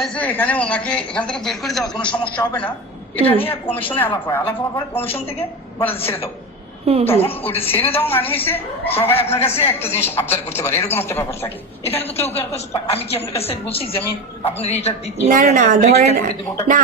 যায় যে এখানে ওনাকে এখান থেকে বের করে দেওয়া কোনো সমস্যা হবে না, এটা নিয়ে কমিশনে আলাপ হয়, আলাপ হওয়ার পরে কমিশন থেকে বলে যে ছেড়ে দাও। তখন ওটা ছেড়ে দাও মানে হয়েছে সবাই আপনার কাছে একটা জিনিস আবদার করতে পারে, এরকম একটা ব্যাপার থাকে এখানে। তো কেউ কারোর কাছে, আমি কি আপনার কাছে বলছি যে আমি আপনার এটা দিতে না না না ধরেন না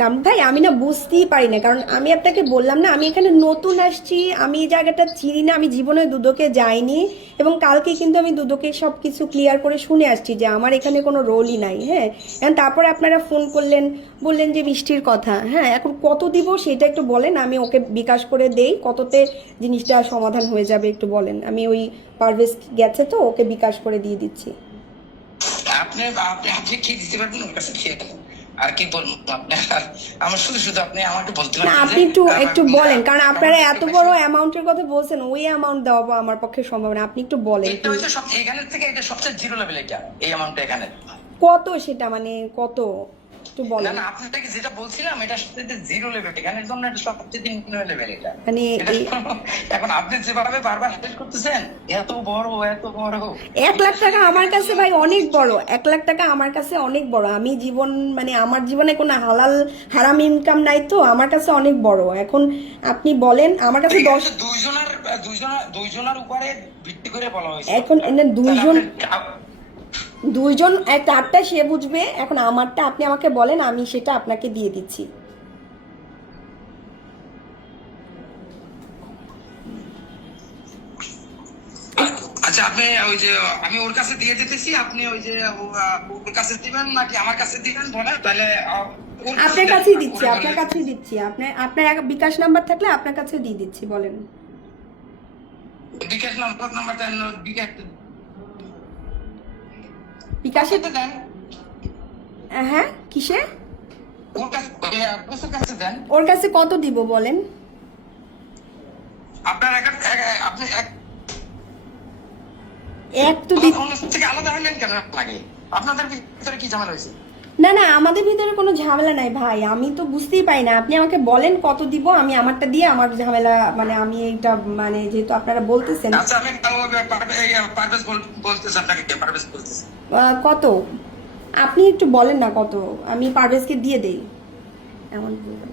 কামরুল ভাই, আমি না বুঝতেই পারি না, কারণ আমি আপনাকে বললাম না আমি এখানে নতুন আসছি, আমি এই জায়গাটা চিনি না, আমি জীবনে দুদকে যাইনি, এবং কালকে কিন্তু আমি দুদকে সব কিছু ক্লিয়ার করে শুনে আসছি যে আমার এখানে কোনো রোলই নাই। হ্যাঁ, এখন তারপরে আপনারা ফোন করলেন, বললেন যে বৃষ্টির কথা। হ্যাঁ, এখন কত দিব সেটা একটু বলেন, আমি ওকে বিকাশ করে দেই, কততে জিনিসটা সমাধান হয়ে যাবে একটু বলেন। আমি ওই পারভেজ গেছে তো, ওকে বিকাশ করে দিয়ে দিচ্ছি। আপনি আপনি আপনি খেয়ে দিতে পারবেন, ওর কাছে খেয়ে দেবেন। আর কি বলবো আপনার, আমার শুধু শুধু আপনি আমাকে বলতে না, পারেন আপনি একটু একটু বলেন, কারণ আপনারা এত বড় অ্যামাউন্টের কথা বলছেন, ওই অ্যামাউন্ট দেওয়া আমার পক্ষে সম্ভব না। আপনি একটু বলেন এটা হচ্ছে সব এখানের থেকে এটা সবচেয়ে জিরো লেভেল, এটা এই অ্যামাউন্টটা এখানে। কত সেটা, মানে কত একটু না বলেন। না, আপনাকে যেটা বলছিলাম এটা সবচেয়ে জিরো লেভেল, এখানের জন্য এটা সবচেয়ে নিম্ন লেভেল এটা। মানে এখন আপনি যেভাবে বারবার হেল্প করতেছেন, এত বড় এত বড়। 1 লাখ টাকা আমার কাছে ভাই অনেক বড়, 1 লাখ টাকা আমার কাছে অনেক বড়। আমি জীবন মানে আমার জীবনে কোনো হালাল হারাম ইনকাম নাই, তো আমার কাছে অনেক বড়। এখন আপনি বলেন, আমার কাছে 10 দুইজনের উপরে ভিত্তি করে বলা হয়েছে। এখন দুইজন একটা আটটা সে বুঝবে, এখন আমারটা আপনি আমাকে বলেন, আমি সেটা আপনাকে দিয়ে দিচ্ছি। আচ্ছা, আপনি ওই যে আমি ওর কাছে দিয়ে দিতেছি, আপনি ওই যে ওর কাছে দিবেন নাকি আমার কাছে দিবেন বলেন, তাহলে আপনার কাছেই দিচ্ছি, আপনার কাছেই দিচ্ছি। আপনার আপনার বিকাশ নাম্বার থাকলে আপনার কাছে দিয়ে দিচ্ছি, বলেন। বিকাশ নাম্বারটা বিকাশে দেন। হ্যাঁ, কিসে? ওর কাছে দেন। ওর কাছে কত দিব বলেন? আপনার আপনি এক তো থেকে আলাদা হলেন কেন লাগে? আপনাদের ভিতরে কি ঝামেলা হয়েছে? না না, আমাদের ভিতরে কোনো ঝামেলা নাই ভাই, আমি তো বুঝতেই পাই না। আপনি আমাকে বলেন কত দিব, আমি আমারটা দিয়ে আমার ঝামেলা, মানে আমি এইটা মানে যেহেতু আপনারা বলতেছেন। আচ্ছা, আমি পারভেজ বলতেছি, আপনাকে পারভেজ বলতেছি। কত আপনি একটু বলেন না কত, আমি পারভেজকে দিয়ে দেই। এমন বলবেন।